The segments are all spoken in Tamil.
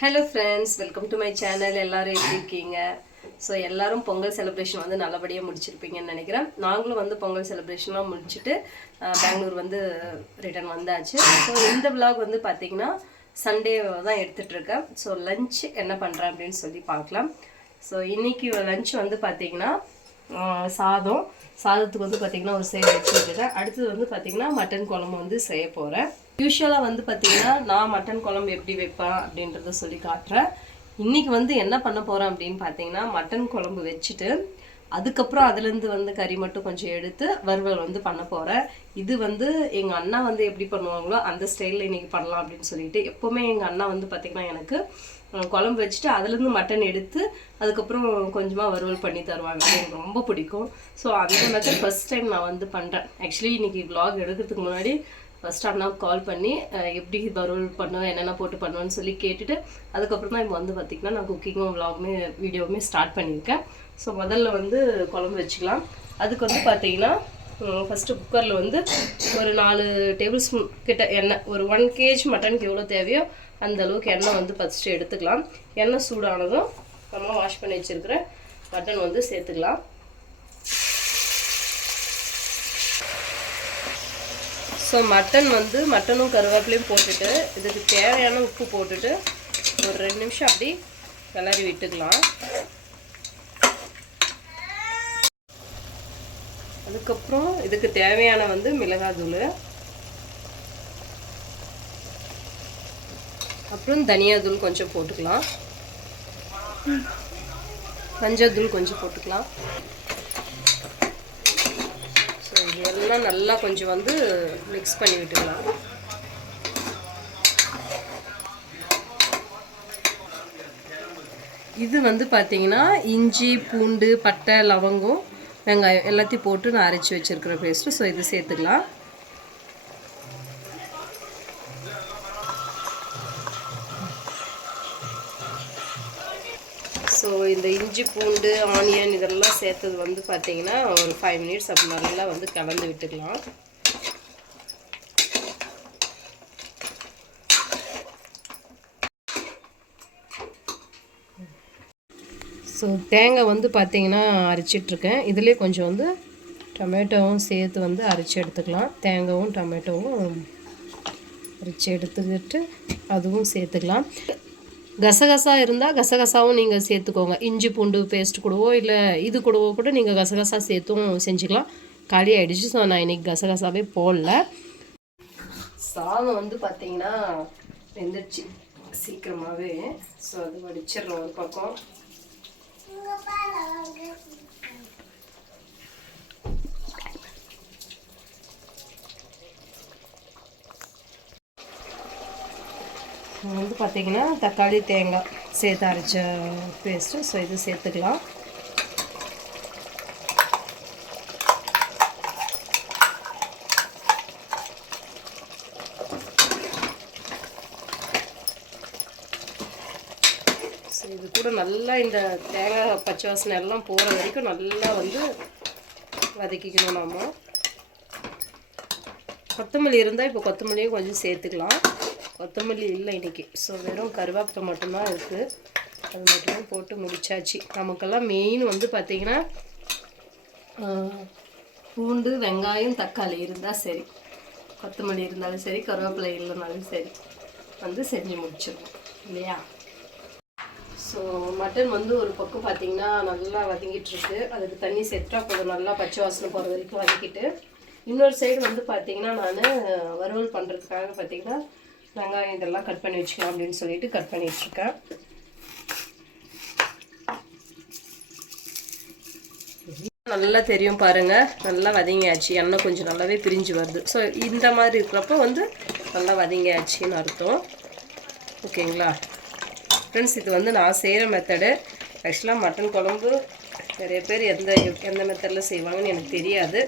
Hello friends, welcome to my channel. எல்லாரும் எப்படி இருக்கீங்க? ஸோ எல்லாரும் பொங்கல் செலிப்ரேஷன் வந்து நல்லபடியாக முடிச்சிருப்பீங்கன்னு நினைக்கிறேன். நாங்களும் வந்து பொங்கல் செலிப்ரேஷன்லாம் முடிச்சுட்டு பெங்களூர் வந்து ரிட்டர்ன் வந்தாச்சு. ஸோ இந்த விலாக் வந்து பார்த்தீங்கன்னா சண்டே தான் எடுத்துகிட்ருக்கேன். ஸோ லஞ்ச் என்ன பண்ணுறேன் அப்படின்னு சொல்லி பார்க்கலாம். ஸோ இன்றைக்கி லஞ்ச் வந்து பார்த்தீங்கன்னா சாதத்துக்கு வந்து பார்த்திங்கன்னா ஒரு சைடு வச்சு விட்டுட்டேன். அடுத்தது வந்து பார்த்திங்கன்னா மட்டன் குழம்பு வந்து செய்ய போகிறேன். யூஸ்வலாக வந்து பார்த்திங்கன்னா நான் மட்டன் குழம்பு எப்படி வைப்பேன் அப்படின்றத சொல்லி காட்டுறேன். இன்றைக்கி வந்து என்ன பண்ண போகிறேன் அப்படின்னு பார்த்தீங்கன்னா மட்டன் குழம்பு வச்சுட்டு அதுக்கப்புறம் அதுலேருந்து வந்து கறி மட்டும் கொஞ்சம் எடுத்து வறுவல் வந்து பண்ண போகிறேன். இது வந்து எங்கள் அண்ணா வந்து எப்படி பண்ணுவாங்களோ அந்த ஸ்டைலில் இன்றைக்கி பண்ணலாம் அப்படின்னு சொல்லிட்டு, எப்போவுமே எங்கள் அண்ணா வந்து பார்த்திங்கன்னா எனக்கு குழம்பு வச்சுட்டு அதுலேருந்து மட்டன் எடுத்து அதுக்கப்புறம் கொஞ்சமாக வறுவல் பண்ணி தருவாங்க. எனக்கு ரொம்ப பிடிக்கும். ஸோ அந்த மெத்தட் ஃபஸ்ட் டைம் நான் வந்து பண்ணுறேன். ஆக்சுவலி இன்றைக்கி வ்ளாக் எடுக்கிறதுக்கு முன்னாடி ஃபஸ்ட் அண்ணாவுக்கு கால் பண்ணி எப்படி வறுவல் பண்ணுவேன், என்னென்ன போட்டு பண்ணுவேன்னு சொல்லி கேட்டுட்டு அதுக்கப்புறம் தான் இப்போ வந்து பார்த்திங்கன்னா நான் குக்கிங்கும் வ்ளாகுமே வீடியோவுமே ஸ்டார்ட் பண்ணியிருக்கேன். ஸோ முதல்ல வந்து குழம்பு வச்சுக்கலாம். அதுக்கு வந்து பார்த்திங்கன்னா ஃபஸ்ட்டு குக்கரில் வந்து ஒரு 4 டேபிள் ஸ்பூன் கிட்ட எண்ணெய், ஒரு 1 kg மட்டனுக்கு எவ்வளோ தேவையோ அந்த அளவுக்கு எண்ணெய் வந்து ஃபஸ்ட்டு எடுத்துக்கலாம். எண்ணெய் சூடானதும் நம்ம வாஷ் பண்ணி வச்சுருக்கிற மட்டன் வந்து சேர்த்துக்கலாம். ஸோ மட்டனும் கருவேப்பிலையும் போட்டுட்டு இதுக்கு தேவையான உப்பு போட்டுட்டு ஒரு 2 நிமிஷம் அப்படி கிளறி விட்டுக்கலாம். அதுக்கப்புறம் இதுக்கு தேவையான வந்து மிளகாத்தூள், அப்புறம் தனியாத்தூள் கொஞ்சம் போட்டுக்கலாம், மஞ்சள்தூள் கொஞ்சம் போட்டுக்கலாம். ஸோ இதெல்லாம் நல்லா கொஞ்சம் வந்து மிக்ஸ் பண்ணி விட்டுக்கலாம். இது வந்து பார்த்திங்கன்னா இஞ்சி, பூண்டு, பட்டை, லவங்கம், வெங்காயம் எல்லாத்தையும் போட்டு நான் அரைச்சி வச்சுருக்கிற பேஸ்ட்டு. ஸோ இது சேர்த்துக்கலாம். ஸோ இந்த இஞ்சி, பூண்டு, ஆனியன் இதெல்லாம் சேர்த்தது வந்து பார்த்திங்கன்னா ஒரு 5 மினிட்ஸ் அப்படி நல்லா வந்து கலந்து விட்டுக்கலாம். ஸோ தேங்காய் வந்து பார்த்திங்கன்னா அரைச்சிட்ருக்கேன். இதிலே கொஞ்சம் வந்து டொமேட்டோவும் சேர்த்து வந்து அரைச்சி எடுத்துக்கலாம். தேங்காயும் டொமேட்டோவும் அரைச்சி எடுத்துக்கிட்டு அதுவும் சேர்த்துக்கலாம். கசகசா இருந்தால் கசகசாவும் நீங்கள் சேர்த்துக்கோங்க. இஞ்சி பூண்டு பேஸ்ட் கூடவோ இல்லை இது கூடவோ கூட நீங்கள் கசகசா சேர்த்தும் செஞ்சுக்கலாம். காலி ஆகிடுச்சு. ஸோ நான் இன்றைக்கி கசகசாவே போடல. சாதம் வந்து பார்த்திங்கன்னா வெந்துடுச்சு சீக்கிரமாகவே. ஸோ அது வடிச்சிடலாம் ஒரு பக்கம். வந்து பார்த்திங்கன்னா தக்காளி தேங்காய் சேர்த்து அரைச்ச பேஸ்ட்டு. ஸோ இது சேர்த்துக்கலாம். ஸோ இது கூட நல்லா இந்த தேங்காய் பச்சை வாசனை எல்லாம் போகிற வரைக்கும் நல்லா வந்து வதக்கிக்கணும். நம்ம கொத்தமல்லி இருந்தால் இப்போ கொத்தமல்லியும் கொஞ்சம் சேர்த்துக்கலாம். கொத்தமல்லி இல்லை இன்றைக்கி. ஸோ வெறும் கருவேப்பிலை மட்டும்தான் இருக்குது. அது மட்டும் போட்டு முடிச்சாச்சு. நமக்கெல்லாம் மெயின் வந்து பார்த்திங்கன்னா பூண்டு, வெங்காயம், தக்காளி இருந்தால் சரி, கொத்தமல்லி இருந்தாலும் சரி, கருவேப்பிலை இல்லைனாலும் சரி வந்து செஞ்சு முடிச்சிடணும் இல்லையா? ஸோ மட்டன் வந்து ஒரு பக்கம் பார்த்திங்கன்னா நல்லா வதங்கிட்டுருக்கு. அதுக்கு தண்ணி செட்டா போதும். நல்லா பச்சை வாசனை போகிற வரைக்கும் வதக்கிட்டு இன்னொரு சைடு வந்து பார்த்திங்கன்னா நான் வறுவல் பண்ணுறதுக்காக பார்த்திங்கன்னா வெங்காயம் இதெல்லாம் கட் பண்ணி வச்சுக்கலாம் அப்படின்னு சொல்லிட்டு கட் பண்ணிகிட்ருக்கேன். நல்லா தெரியும் பாருங்கள், நல்லா வதங்கியாச்சு. எண்ணெய் கொஞ்சம் நல்லாவே பிரிஞ்சு வருது. ஸோ இந்த மாதிரி இருக்கிறப்போ வந்து நல்லா வதங்கியாச்சின்னு அர்த்தம். ஓகேங்களா ஃப்ரெண்ட்ஸ்? இது வந்து நான் செய்கிற மெத்தடு. ஆக்சுவலாக மட்டன் குழம்பு நிறைய பேர் எந்த மெத்தடில் செய்வாங்கன்னு எனக்கு தெரியாது.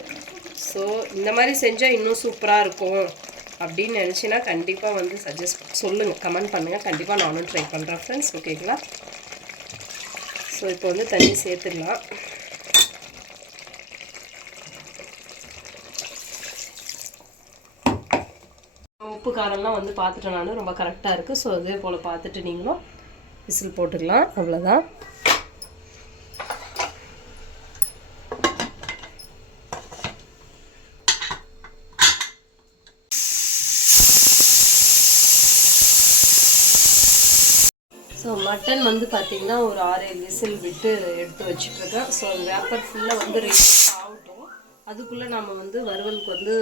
ஸோ இந்த மாதிரி செஞ்சால் இன்னும் சூப்பராக இருக்கும் அப்படின்னு நினச்சின்னா கண்டிப்பாக வந்து சஜஸ்ட் சொல்லுங்கள், கமெண்ட் பண்ணுங்கள். கண்டிப்பாக நானும் ட்ரை பண்ணுறேன் ஃப்ரெண்ட்ஸ். ஓகேங்களா? ஸோ இப்போ வந்து தண்ணி சேர்த்துடலாம். உப்பு காரம்லாம் வந்து பார்த்துட்டேன் நான், ரொம்ப கரெக்டாக இருக்குது. ஸோ இதே போல் பார்த்துட்டு நீங்களும் விசில் போட்டுக்கலாம். அவ்வளோதான். ஸோ மட்டன் வந்து பார்த்திங்கன்னா ஒரு 6-7 விசில் விட்டு எடுத்து வச்சிட்ருக்கேன். ஸோ அது வேப்பர் ஃபுல்லாக வந்து ரெடி ஆகட்டும். அதுக்குள்ளே நம்ம வந்து வறுவலுக்கு வந்து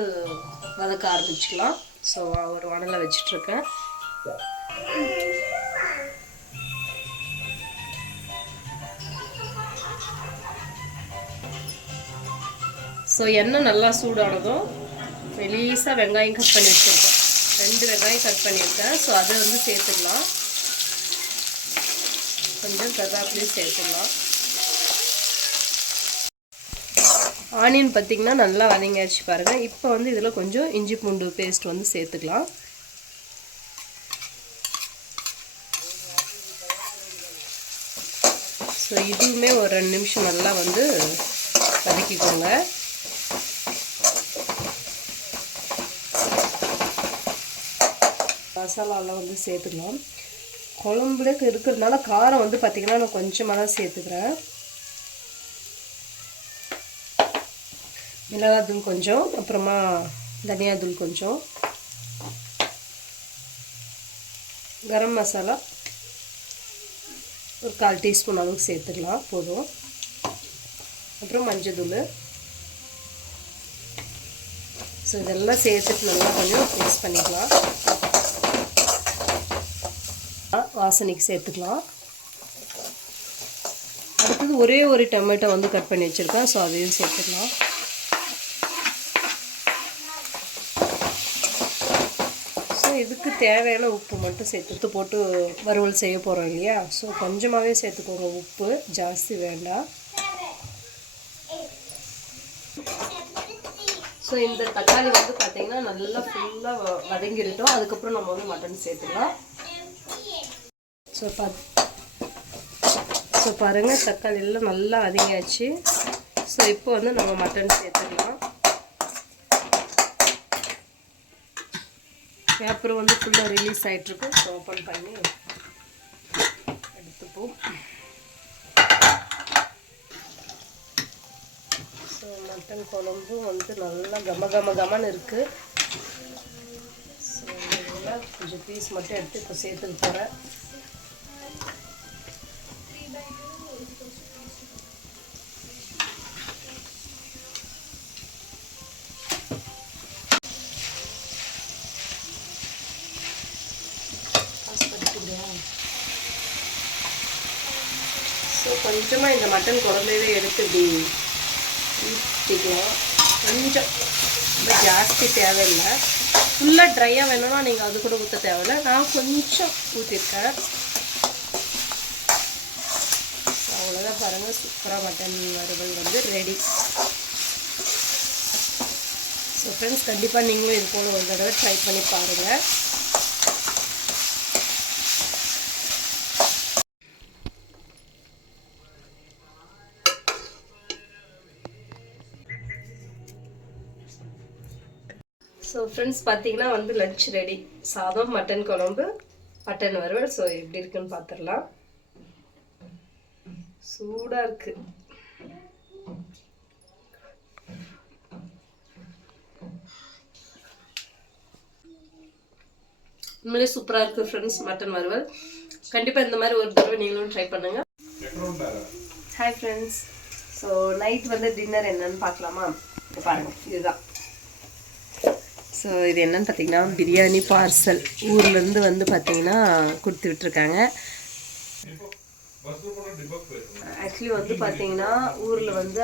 வதக்க ஆரம்பிச்சுக்கலாம். ஸோ ஒரு வானலை வச்சிட்ருக்கேன். ஸோ எண்ணெய் நல்லா சூடானதும் மெலிசாக வெங்காயம் கட் பண்ணி வச்சுருக்கேன். 2 வெங்காயம் கட் பண்ணியிருக்கேன். ஸோ அதை வந்து சேர்த்துக்கலாம். கொஞ்சம் கருவேப்பிலையும் சேர்த்துக்கலாம். ஆனியன் பார்த்திங்கன்னா நல்லா வதங்கியாச்சு பாருங்கள். இப்போ வந்து இதில் கொஞ்சம் இஞ்சி பூண்டு பேஸ்ட் வந்து சேர்த்துக்கலாம். ஸோ இதுவுமே ஒரு 2 நிமிஷம் நல்லா வந்து வதக்கிக்கோங்க. மசாலாலாம் வந்து சேர்த்துக்கலாம். குழம்புல இருக்கிறதுனால காரம் வந்து பார்த்திங்கன்னா நான் கொஞ்சமாக தான் சேர்த்துக்கிறேன். மிளகாத்தூள் கொஞ்சம், அப்புறமா தனியாத்தூள் கொஞ்சம், கரம் மசாலா ஒரு 1/4 டீஸ்பூன் அளவுக்கு சேர்த்துக்கலாம் போதும். அப்புறம் மஞ்சள் தூள். ஸோ இதெல்லாம் சேர்த்துட்டு நல்லா கொஞ்சம் மிக்ஸ் பண்ணிக்கலாம். வாசனைக்கு சேர்த்துக்கலாம். அடுத்தது ஒரே ஒரு டொமேட்டோ வந்து கட் பண்ணி வச்சுருக்கேன். ஸோ அதையும் சேர்த்துக்கலாம். ஸோ இதுக்கு தேவையான உப்பு மட்டும் சேர்த்து போட்டு வறுவல் செய்ய போகிறோம் இல்லையா. ஸோ கொஞ்சமாகவே சேர்த்துக்கோங்க, உப்பு ஜாஸ்தி வேண்டாம். ஸோ இந்த தக்காளி வந்து பார்த்திங்கன்னா நல்லா ஃபுல்லாக வதங்கிட்டோம். அதுக்கப்புறம் நம்ம வந்து மட்டன் சேர்த்துக்கலாம். ஸோ பாருங்கள், தக்காளி எல்லாம் நல்லா வதங்கியாச்சு. ஸோ இப்போ வந்து நம்ம மட்டன் சேர்த்துக்கலாம். அப்புறம் வந்து ஃபுல்லாக ரிலீஸ் ஆகிட்ருக்கு. ஸோ ஓப்பன் பண்ணி எடுத்துப்போம். ஸோ மட்டன் குழம்பு வந்து நல்லா கமன்னு இருக்குது. ஸோ இதில் கொஞ்சம் பீஸ் மட்டும் எடுத்து இப்போ சேர்த்துக்க போகிறேன். ஸோ கொஞ்சமாக இந்த மட்டன் குழம்பையே எடுத்து இப்படி ஊற்றிக்கலாம். கொஞ்சம் ரொம்ப ஜாஸ்தி தேவையில்லை. ஃபுல்லாக ட்ரையாக வேணும்னா நீங்கள் அது கூட ஊற்ற தேவையில்லை. நான் கொஞ்சம் ஊற்றிருக்கேன். அவ்வளோதான் பாருங்கள், சூப்பராக மட்டன் வறுவல் வந்து ரெடி. ஸோ ஃப்ரெண்ட்ஸ், கண்டிப்பாக நீங்களும் இது போல் ஒரு தடவை ட்ரை பண்ணி பாருங்கள். ஸோ ஃப்ரெண்ட்ஸ், பார்த்தீங்கன்னா வந்து லஞ்ச் ரெடி. சாதம், மட்டன் குழம்பு, மட்டன் வறுவல். ஸோ எப்படி இருக்குன்னு பார்த்துடலாம். சூடாக இருக்குது. உண்மையிலே சூப்பராக இருக்குது ஃப்ரெண்ட்ஸ் மட்டன் வறுவல். கண்டிப்பாக இந்த மாதிரி ஒரு தடவை நீங்களும் ட்ரை பண்ணுங்கள். Hi friends. ஸோ நைட் வந்து டின்னர் என்னன்னு பார்க்கலாமா? பாருங்கள், இதுதான். ஸோ இது என்னென்னு பார்த்தீங்கன்னா பிரியாணி பார்சல் ஊர்லேருந்து வந்து பார்த்தீங்கன்னா கொடுத்து விட்டுருக்காங்க. ஆக்சுவலி வந்து பார்த்தீங்கன்னா ஊரில் வந்து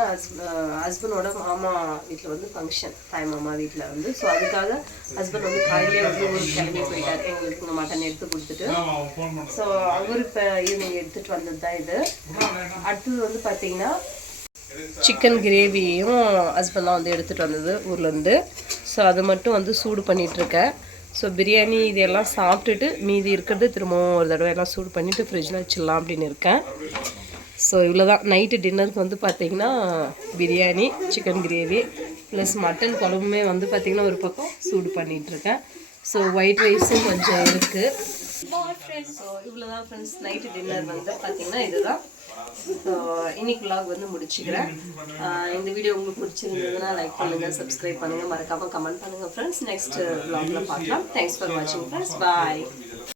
ஹஸ்பண்டோட மாமா வீட்டில் வந்து ஃபங்க்ஷன், தாய் மாமா வீட்டில் வந்து. ஸோ அதுக்காக ஹஸ்பண்ட் வந்து காலையிலே வந்து ஊருக்கு கிளம்பி போயிட்டார், எங்களுக்கு இந்த மட்டன் எடுத்து கொடுத்துட்டு. ஸோ அவர் இப்போ ஈவினிங் எடுத்துகிட்டு வந்தது தான் இது. அடுத்தது வந்து பார்த்தீங்கன்னா சிக்கன் கிரேவியும் ஹஸ்பண்ட் தான் வந்து எடுத்துகிட்டு வந்தது ஊர்லேருந்து. ஸோ அது மட்டும் வந்து சூடு பண்ணிகிட்ருக்கேன். ஸோ பிரியாணி இதெல்லாம் சாப்பிட்டுட்டு மீதி இருக்கிறது திரும்பவும் ஒரு தடவை எல்லாம் சூடு பண்ணிவிட்டு ஃப்ரிட்ஜில் வச்சிடலாம் அப்படின்னு இருக்கேன். ஸோ இவ்வளோ தான் நைட்டு டின்னருக்கு வந்து பார்த்திங்கன்னா biryani, chicken gravy plus mutton குழம்புமே வந்து பார்த்திங்கன்னா ஒரு பக்கம் சூடு பண்ணிகிட்ருக்கேன். ஸோ ஒயிட் ரைஸும் கொஞ்சம் இருக்குது. ஸோ இவ்வளோதான் ஃப்ரெண்ட்ஸ். நைட்டு டின்னர் வந்து பார்த்தீங்கன்னா இதுதான். ஸோ இன்னைக்கு vlog வந்து முடிச்சுக்கிறேன். இந்த வீடியோ உங்களுக்கு பிடிச்சிருந்ததுன்னா லைக் பண்ணுங்கள், சப்ஸ்கிரைப் பண்ணுங்கள், மறக்காமல் கமெண்ட் பண்ணுங்கள் ஃப்ரெண்ட்ஸ். நெக்ஸ்ட் vlogல பார்க்கலாம். தேங்க்ஸ் ஃபார் வாட்சிங் ஃப்ரெண்ட்ஸ். பாய்.